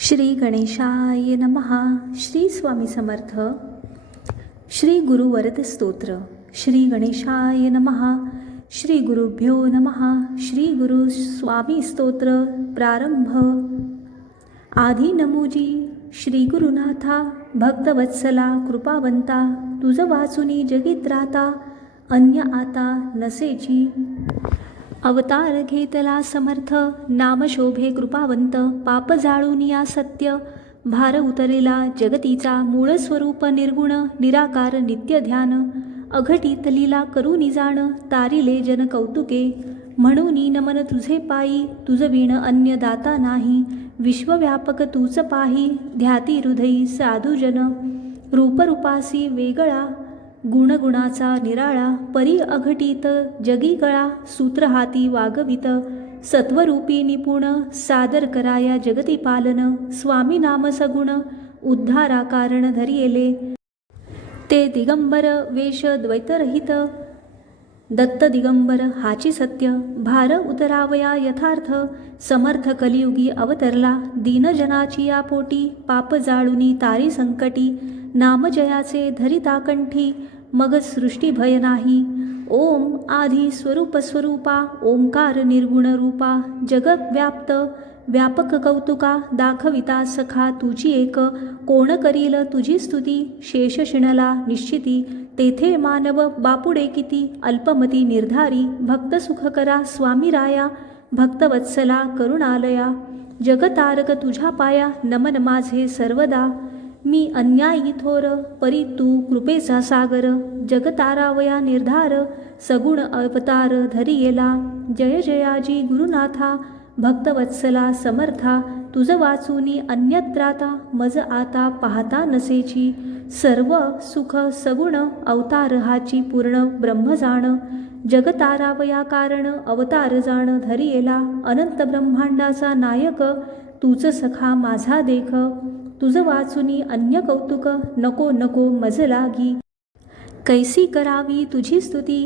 श्री गणेशाय नमः. श्री स्वामी समर्थ. श्री गुरुवरद स्तोत्र. श्री गणेशाय नमः. श्री गुरुभ्यो नमः. श्री गुरु स्वामी स्तोत्र प्रारंभ. आधी नमोजी श्री गुरुनाथा, भक्तवत्सला कृपावंता, तुझ वाचुनी जगीत राहता, अन्य आता नसेची. अवतार घेतला समर्थ, नाम शोभे कृपावंत, पाप जाळून या सत्य, भार उतरेला जगतीचा, मूळ स्वरूप निर्गुण, निराकार नित्य ध्यान, अघटित लीला करून जाण, तारिले जन कौतुके, म्हणून नमन तुझे पायी, तुझ विण अन्य दाता नाही, विश्वव्यापक तूच पाही, ध्याती हृदयी साधुजन, रूपरूपासी वेगळा, गुणगुणाचा निराळा, परी अघटित जगी कळा, सूत्र हाती वागवित, सत्वरूपी निपुण, सादर कराया जगती पालन, स्वामी नाम सगुण, उद्धारा कारण धरियेले, ते दिगंबर वेश द्वैतरहित, दत्त दिगंबर हाची सत्य, भार उतरावया यथार्थ, समर्थ कलियुगी अवतरला, दीनजनाची या पोटी, पाप जाळुनी तारी संकटी, नाम जयाचे धरिता कंठी, मग सृष्टी भय नाही. ओम आधी स्वरूप स्वरूपा, ओंकार निर्गुण रूपा, जगव्याप्त व्यापक कौतुका, दाखविता सखा तुझी एक, कोण करील तुझी स्तुती, शेष शिणला निश्चिती, तेथे मानव बापुडे किती, अल्पमती निर्धारी, भक्त सुख करा स्वामी राया, भक्तवत्सला करुणालया, जगतारक तुझ्या पाया, नमन माझे सर्वदा, मी अन्यायी थोर, परी तू कृपेचा सागर, जगतारावया निर्धार, सगुण अवतार धरियेला, जय जयाजी गुरुनाथा, भक्तवत्सला समर्था, तुझ वाचूनी अन्यत्राता, मज आता पाहता नसेची, सर्व सुख सगुण अवतार हाची पूर्ण ब्रह्मजाण, जगतारावया कारण अवतार जाण धरियेला, अनंत ब्रह्मांडाचा नायक, तूच सखा माझा देख, तुझ वाचुनी अन्य कौतुक, नको नको मज लागी, कैसी करावी तुझी स्तुती,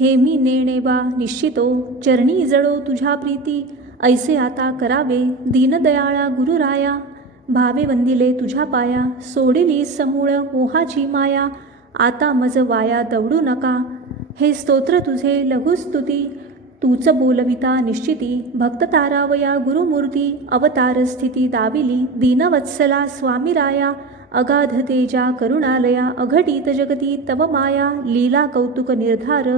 हे मी नेणेवा निश्चितो, चरणी जळो तुझ्या प्रीती, ऐसे आता करावे, दीनदयाळा गुरुराया, भावे वंदिले तुझ्या पाया, सोडिली समूळ मोहाची माया, आता मज वाया दवडू नका, हे स्तोत्र तुझे लघुस्तुती, तूच बोलविता निश्चिती, भक्त तारावया गुरुमूर्ती, अवतार स्थिती दाविली, दीनवत्सला स्वामी राया, अगाध तेजा करुणालया, अघटित जगती तव माया, लीला कौतुक निर्धार,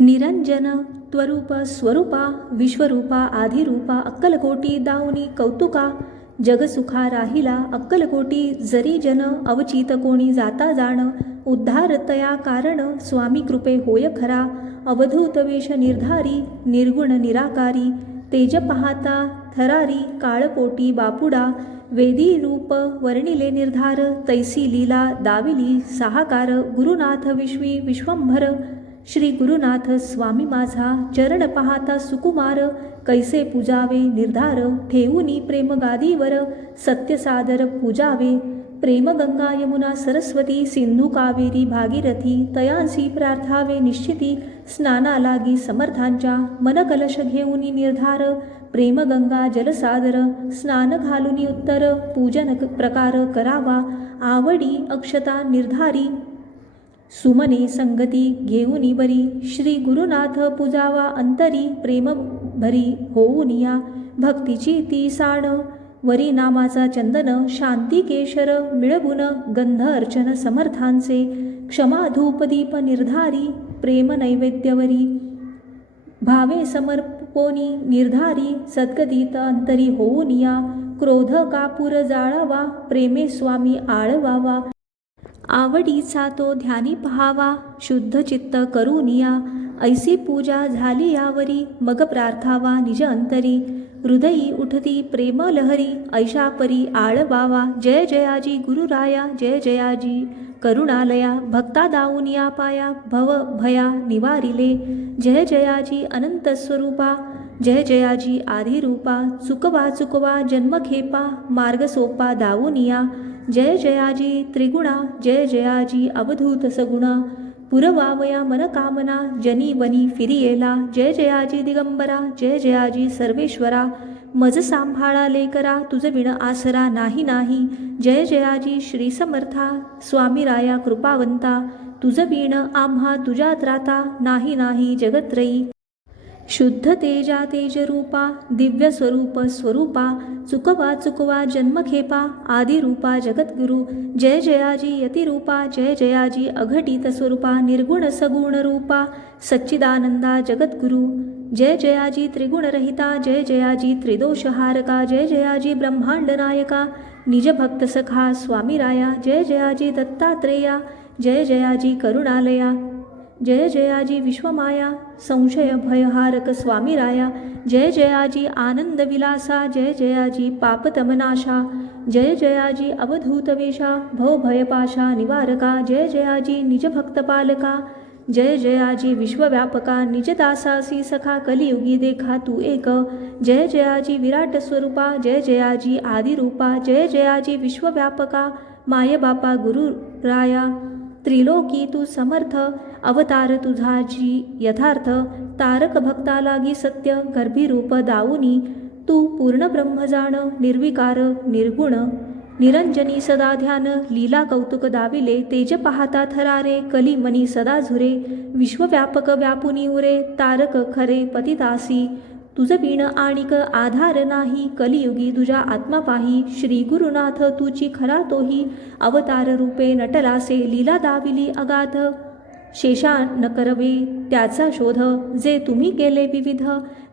निरंजन त्वरूप स्वरूपा, विश्वरूपा आधिरूपा, अक्कलकोटी दाऊनी कौतुका, जगसुखा राहिला अक्कलकोटी, जरी जन अवचित कोणी जाता जाण, उद्धार तया कारण, स्वामी कृपे होय खरा, अवधूत वेश निर्धारी, निर्गुण निराकारी, तेज पाहता थरारी, काळपोटी बापुडा, वेदी रूप वर्णिले निर्धार, तैसी लीला दाविली साहाकार, गुरुनाथ विश्वी विश्वंभर, श्री गुरुनाथ स्वामी माझा, चरण पाहता सुकुमार, कैसे पूजावे निर्धार, ठेवूनी प्रेम गादीवर, सत्य सादर पूजावे, प्रेम गंगा यमुना सरस्वती, सिंधू कावेरी भागीरथी, तयांसी प्रार्थावे निश्चिती, स्नाना लागी समर्थांच्या, मन कलश घेऊनी निर्धार, प्रेम गंगा जलसादर, स्नान घालुनी उत्तर, पूजन प्रकार करावा, आवडी अक्षता निर्धारी, सुमने संगती घेऊनी बरी, श्री गुरुनाथ पूजावा अंतरी, प्रेम भरी होऊनिया, भक्तीची ती साण, वरी नामाचा चंदन, शांती केशर मिळवून, गंध अर्चन समर्थांचे, क्षमा धूपदीप निर्धारी, प्रेम नैवेद्यवरी, भावे समर्पोनी निर्धारी, सद्गतीत अंतरी होऊनिया, क्रोध कापूर जाळावा, प्रेमे स्वामी आळवावा, आवडीचा तो ध्यानी पहावा, शुद्ध चित्त करूनिया, ऐसी पूजा झाली यावरी, मग प्रार्थावा निज अंतरी, हृदयी उठती प्रेम लहरी, ऐशा परी आळवावा, जय जयाजी गुरुराया, जय जयाजी करुणालया, भक्ता दाऊनिया पाया, भव भया निवारिले, जय जयाजी अनंत स्वरूपा, जय जयाजी आधिरूपा, चुकवा चुकवा जन्मखेपा, मार्ग सोपा दाऊनिया, जय जयाजी त्रिगुणा, जय जयाजी अवधूत सगुणा, पुरवावया मनकामना, जनी वनी फिरियेला, जय जयाजी दिगंबरा, जय जयाजी सर्वेश्वरा, मज सांभाळा लेकरा, तुझ विण आसरा नाही नाही. जय जयाजी श्री समर्था, स्वामी राया कृपावंता. तुझ विण आम्हा तुझ्या त्राता, नाही नाही जगत्रयी. शुद्ध तेजा तेजरूपा, दिव्य स्वरूप स्वरूपा. चुकवा चुकवा जन्मखेपा, आदिरूपा जगद्गुरु. जय जयाजी यतिरूपा, जय जयाजी अघटित स्वरूपा. निर्गुण सगुण रूपा, सच्चिदानंदा जगद्गुरु. जय जयाजी त्रिगुणरहिता, जय जयाजी त्रिदोषहारका. जय जयाजी ब्रह्मांड नायका, निज भक्त सखा स्वामी राया. जय जयाजी दत्तात्रेया, जय जयाजी करुणालया. जय जयाजी विश्वमाया, संशय भयहारक स्वामी राया. जय जयाजी आनंद विलासा, जय जयाजी पापतमनाशा. जय जयाजी अवधूतवेशा, भवभयपाशा निवारका. जय जयाजी निज भक्तपालका, जय जयाजी विश्वव्यापका. निज दासासी सखा, कलियुगी देखा तू एक. जय जयाजी विराट स्वरूपा, जय जयाजी आदिरूपा. जय जयाजी विश्वव्यापका, माय बापा गुरु राया. त्रिलोकी तू समर्थ, अवतार तुझाची यथार्थ. तारक भक्ता लागी सत्य, गर्भीरूप दाऊनी. तू पूर्ण ब्रह्म जाण, निर्विकार निर्गुण. निरंजनी सदा ध्यान, लीला कौतुक दाविले. तेज पाहता थरारे, कली मनी सदा झुरे. विश्वव्यापक व्यापुनी उरे, तारक खरे पतितासी. तुझ विण आणिक आधार नाही, कलियुगी तुझ्या आत्मा पाही. श्री गुरुनाथ तुची खरा तोही, अवतार रूपे नटलासे. लीला दाविली अगाध, शेषा न करवे त्याचा शोध. जे तुम्ही केले विविध,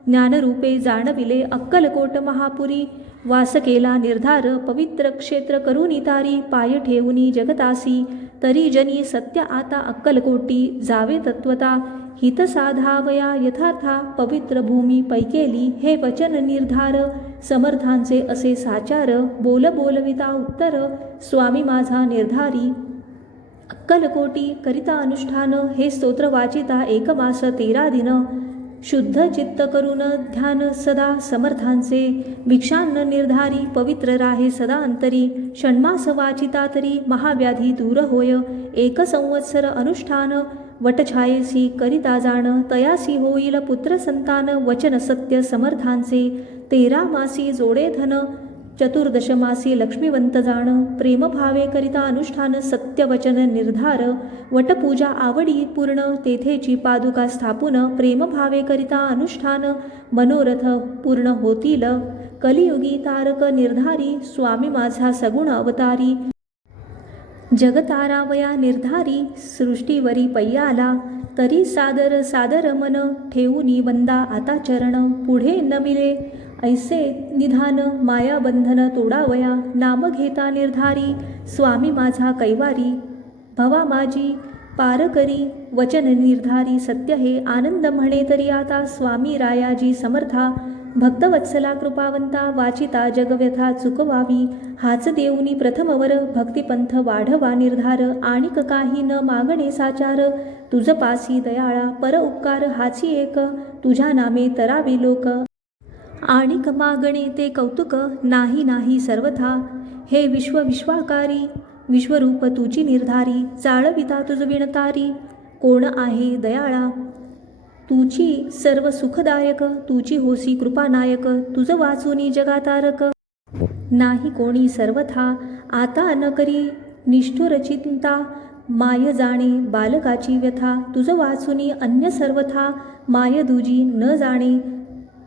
ज्ञानरूपे जाणविले. अक्कलकोट महापुरी, वास केला निर्धार. पवित्र क्षेत्र करुनी तारी, पाय ठेवूनी जगतासी. तरी जनी सत्य आता अक्कलकोटी, जावे तत्वता. हित साधावया यथार्था, पवित्र भूमी पैकेली. हे वचन निर्धार, समर्थांचे असे साचार. बोल बोलविता उत्तर, स्वामी माझा निर्धारी. अक्कलकोटी करिता अनुष्ठान, हे स्तोत्र वाचिता एक मास 13 दिन. शुद्ध चित्त करून ध्यान सदा समर्थांचे. भिक्षान्न निर्धारी, पवित्र राहे सदा अंतरी. षण्मास वाचिता तरी, महाव्याधी दूर होय. 1 संवत्सर अनुष्ठान, वटछायेसी करिता जाण. तयासी होईल पुत्र संतान, वचन सत्य समर्थांचे. 13 मासी जोडे धन, चतुर्दश मासी लक्ष्मीवंत जाण. प्रेमभावे करिता अनुष्ठान, सत्य वचन निर्धार. वटपूजा आवडी पूर्ण, तेथेची पादुका स्थापून. प्रेमभावे करिता अनुष्ठान, मनोरथ पूर्ण होतील. कलियुगी तारक निर्धारी, स्वामी माझा सगुण अवतारी. जगतारावया निर्धारी, सृष्टीवरी पय्याला. तरी सादर सादर मन, ठेवूनी वंदा आता चरण. पुढे नमिले ऐसे निधान, मायाबंधन तोडावया. नाम घेता निर्धारी, स्वामी माझा कैवारी. भवा माझी पार करी, वचन निर्धारी सत्य हे. आनंद म्हणे तरी आता, स्वामी रायाजी समर्था. भक्तवत्सला कृपावंता, वाचिता जगव्यथा चुकवावी. हाच देऊनी प्रथमवर, भक्तिपंथ वाढवा निर्धार. आणिक काही न मागणे साचार, तुझ पासी दयाळा. पर उपकार हाची एक, तुझ्या नामे तरावी लोक. आणिक मागणे ते कौतुक, नाही नाही सर्वथा. हे विश्व विश्वाकारी, विश्वरूप तुझी निर्धारी. चाळविता तुझ विणतारी, कोण आहे दयाळा. तुझी सर्व सुखदायक, तुझी होसी कृपानायक. तुझ वाचुनी जगातारक, नाही कोणी सर्वथा. आता न करी निष्ठुर चिंता, माय जाणे बालकाची व्यथा. तुझ वाचुनी अन्य सर्वथा, माय दुजी न जाणे.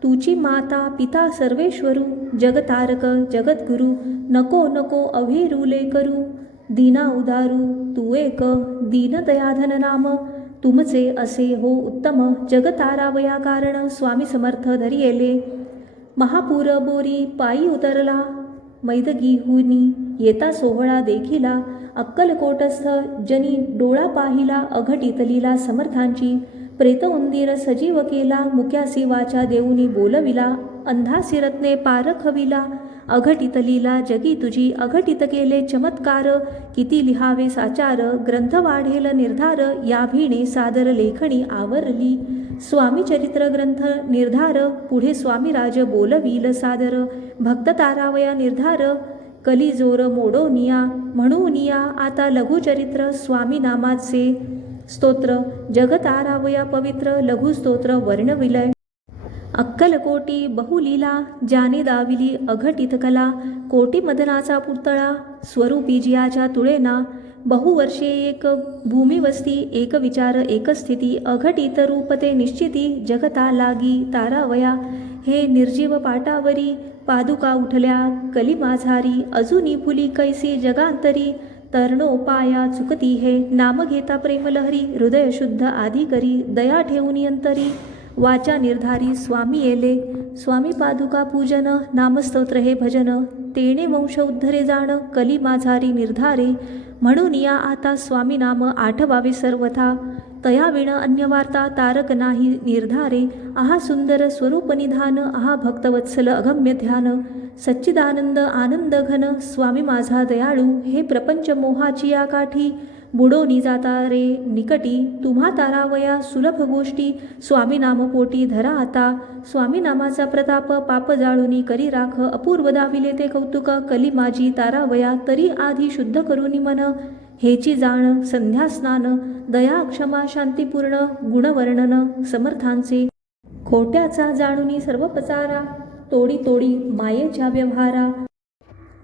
तुची माता पिता सर्वेश्वरू, जगतारक जगद्गुरु. नको नको अभेरुले करू, दीना उदारू तू एक. दीनदयाधन नाम, तुमचे असे हो उत्तम. जगतारावया कारण, स्वामी समर्थ धरियेले. महापूर बोरी पायी उतरला, मैदगीहुनी येता सोहळा देखिला. अक्कलकोटस्थ जनी डोळा पाहिला, अघटित लीला समर्थांची. प्रेत उंदीर सजीव केला, मुक्यासी वाचा देऊनी बोलविला. अंधासी रत्ने पारखविला, अघटित लीला जगी तुझी. अघटित केले चमत्कार, किती लिहावे साचार. ग्रंथ वाढेल निर्धार, या भिणे सादर लेखणी आवरली. स्वामी चरित्र ग्रंथ निर्धार, पुढे स्वामीराज बोलविल सादर. भक्त तारावया निर्धार, कली जोर मोडोनिया. म्हणूनिया आता लघुचरित्र, स्वामी नामाचे स्तोत्र. जगतारावया पवित्र, लघुस्तोत्र वर्णविलय. अक्कलकोटी बहुलीला ज्याने दाविली अघटित कला, कोटी मदनाचा पुतळा स्वरूपी जियाच्या तुळेना, बहुवर्षे एक भूमिवस्ती एक विचार एक स्थिती, अघटित रूपते निश्चिती जगता लागी तारावया, हे निर्जीव पाटावरी पादुका उठल्या कली माझारी, अजूनी फुली कैसी जगांतरी, तरणोपाया चुकती हे, नाम घेता प्रेमलहरी हृदय शुद्ध आधी करी, दया ठेवून अंतरी वाचा निर्धारी स्वामी येले, स्वामी पादुका पूजन नामस्तोत्र हे भजन, तेणे वंश उद्धरे जाण कली माझारी निर्धारे, म्हणून या आता स्वामी नाम आठवावे सर्वथा, तया विण अन्य वार्ता तारक नाही निर्धारे, आहा सुंदर स्वरूप निधान आहा भक्तवत्सल अगम्य ध्यान, सच्चिदानंद आनंद घन स्वामी माझा दयाळू, हे प्रपंच मोहाची या काठी, बुडोनी जाता रे निकटी, तुम्हा तारावया सुलभ गोष्टी, स्वामी नाम पोटी धरा आता, स्वामी नामाचा प्रताप पाप जाळूनी करी राख, अपूर्व दाविले ते कौतुक कली माझी तारावया, तरी आधी शुद्ध करूनी मन, हेची जाण संध्या स्नान, दया क्षमा शांतीपूर्ण गुणवर्णन समर्थांचे, खोट्याचा जाणूनी सर्व पचारा, तोडी तोडी मायेच्या व्यवहारा,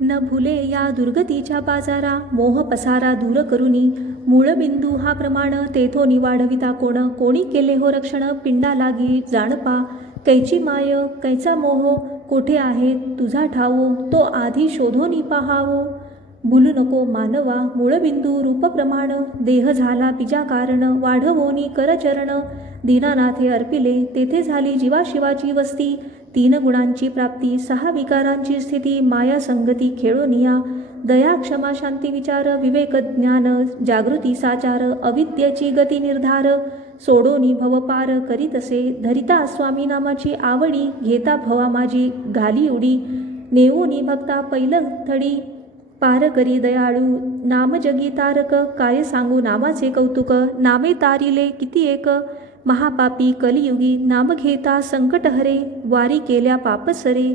न भुले या दुर्गतीच्या बाजारा, मोह पसारा दूर करुनी, मूळबिंदू हा प्रमाण तेथोनी वाढविता कोण, कोणी केले हो रक्षण पिंडा लागी जाणपा, कैची माय कैचा मोह कोठे आहे तुझा ठावो, तो आधी शोधोनी पहावो, भुलू नको मानवा मूळबिंदू रूप प्रमाण, देह झाला बीजा कारण वाढवोनी करचरण, दीनानाथे अर्पिले तेथे झाली जीवाशिवाची वस्ती, तीन गुणांची प्राप्ती सहा विकारांची स्थिती, माया संगती खेळोनिया, दया क्षमा शांती विचार विवेक ज्ञान जागृती साचार, अविद्येची गती निर्धार, सोडोनी भव पार करीतसे, धरिता स्वामी नामाची आवडी, घेता भवा माझी घाली उडी, नेवोनी भक्ता पैलथडी पार करी दयाळू, नाम जगी तारक काय सांगू नामाचे कौतुक, नामे तारिले किती एक महापापी कलियुगी, नाम घेता संकट हरे वारी केल्या पापसरे,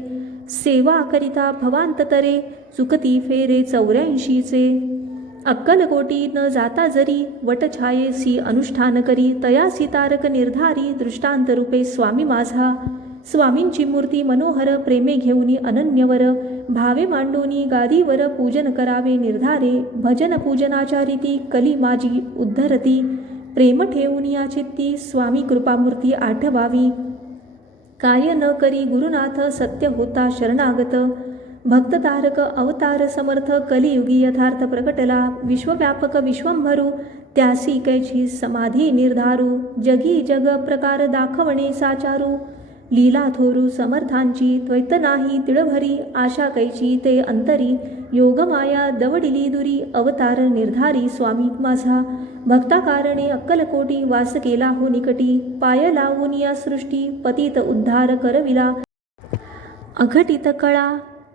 सेवा करिता भवांततरे चुकती फेरे 84चे, अक्कलकोटी न जाता जरी वटछायेसी अनुष्ठान करी, तयासी तारक निर्धारी दृष्टांत रूपे स्वामी माझा, स्वामींची मूर्ती मनोहर प्रेमे घेऊनी अनन्यवर, भावे मांडूनी गादीवर पूजन करावे निर्धारे, भजन पूजनाच्या रीती कली माझी उद्धरती, प्रेम ठेवून या चित्ती स्वामी कृपामूर्ती आठवावी, काय न करी गुरुनाथ सत्य होता शरणागत, भक्त तारक अवतार समर्थ कलियुगी यथार्थ प्रकटला, विश्वव्यापक विश्वंभरू त्यासी कैची समाधी निर्धारू, जगी जग प्रकार दाखवणे साचारू, लीला थोरू समर्थांची द्वैत नाही तिळभरी, आशा कैची ते अंतरी, योगमाया दवडिली दुरी अवतार निर्धारी स्वामी माझा, भक्ताकारणे अक्कलकोटी वास केला हो निकटी, पाय लावून या सृष्टी पतित उद्धार करविला, अघटित कळा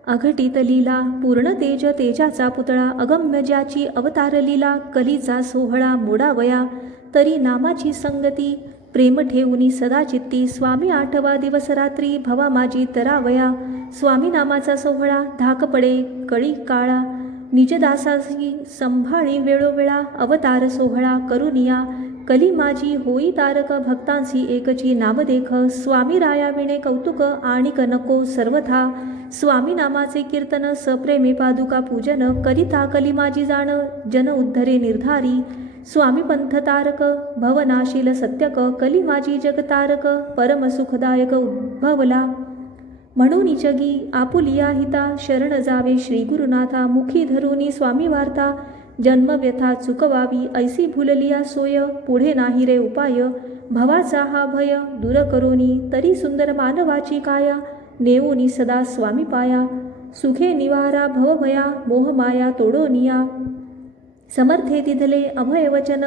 अघटित लीला पूर्ण तेज तेजाचा पुतळा, अगम्य ज्याची अवतार लीला कलीचा सोहळा मोडावया, तरी नामाची संगती प्रेम ठेवूनी सदा चित्ती, स्वामी आठवा दिवस रात्री भवा माझी तरावया, स्वामी नामाचा सोहळा धाक पडे कळी काळा, निजदासाची संभाळी वेळोवेळा, अवतार सोहळा करुनिया कली माझी होई तारक, भक्तांसी एकची नामदेख, स्वामी राया विणे कौतुक आणिक नको सर्वथा, स्वामी नामाचे कीर्तन सप्रेमे पादुका पूजन करिता कली माझी जाण जन उद्धरे निर्धारी, स्वामी पंथ तारक भवनाशील सत्यक कली माझी जगतारक, परम सुखदायक उद्भवला, म्हणून जगी आपुलिया हिता शरण जावे श्री गुरुनाथा, मुखी धरुनी स्वामी वार्ता जन्मव्यथा चुकवावी, ऐसी भुललिया सोय पुढे नाही रे उपाय, भवाचा हा भय दूर करोनी तरी सुंदर मानवाची काया, नेवोनी सदा स्वामी पाया, सुखे निवारा भवभया मोहमाया तोडोनिया, समर्थे तिथले अभय वचन,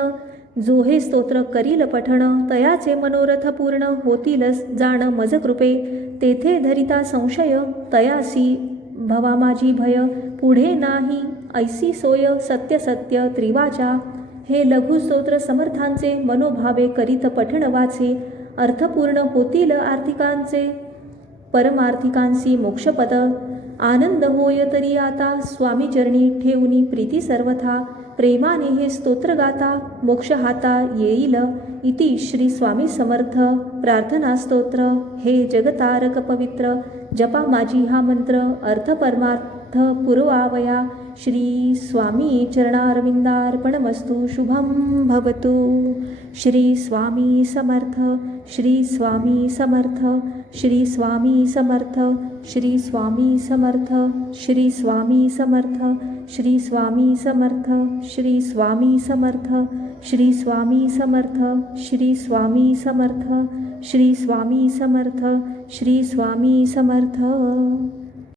जो हे स्तोत्र करील पठण, तयाचे मनोरथ पूर्ण होतील जाण मज कृपे, तेथे धरिता संशय तयासी भवा माझी भय, पुढे नाही ऐसी सोय सत्य सत्य त्रिवाचा, हे लघु स्तोत्र समर्थांचे मनोभावे करीत पठण वाचे, अर्थपूर्ण होतील आर्थिकांचे परमार्थिकांसी मोक्षपद, आनंद होय तरी आता स्वामी चरणी ठेवूनी प्रीती सर्वथा, प्रेमाने हे स्तोत्र गाता मोक्ष हाता येईल, इति श्री स्वामी समर्थ प्रार्थना स्तोत्र. हे जगतारक पवित्र, जपा माझी हा मंत्र, अर्थ परमार्थ पुरवावया. श्री स्वामी चरणारविंदार्पणमस्तु. शुभं भवतु. श्री स्वामी समर्थ. श्री स्वामी समर्थ. श्री स्वामी समर्थ. श्री स्वामी समर्थ. श्री स्वामी समर्थ. श्री स्वामी समर्थ. श्री स्वामी समर्थ. श्री स्वामी समर्थ. श्री स्वामी समर्थ. श्री स्वामी समर्थ. श्री स्वामी समर्थ.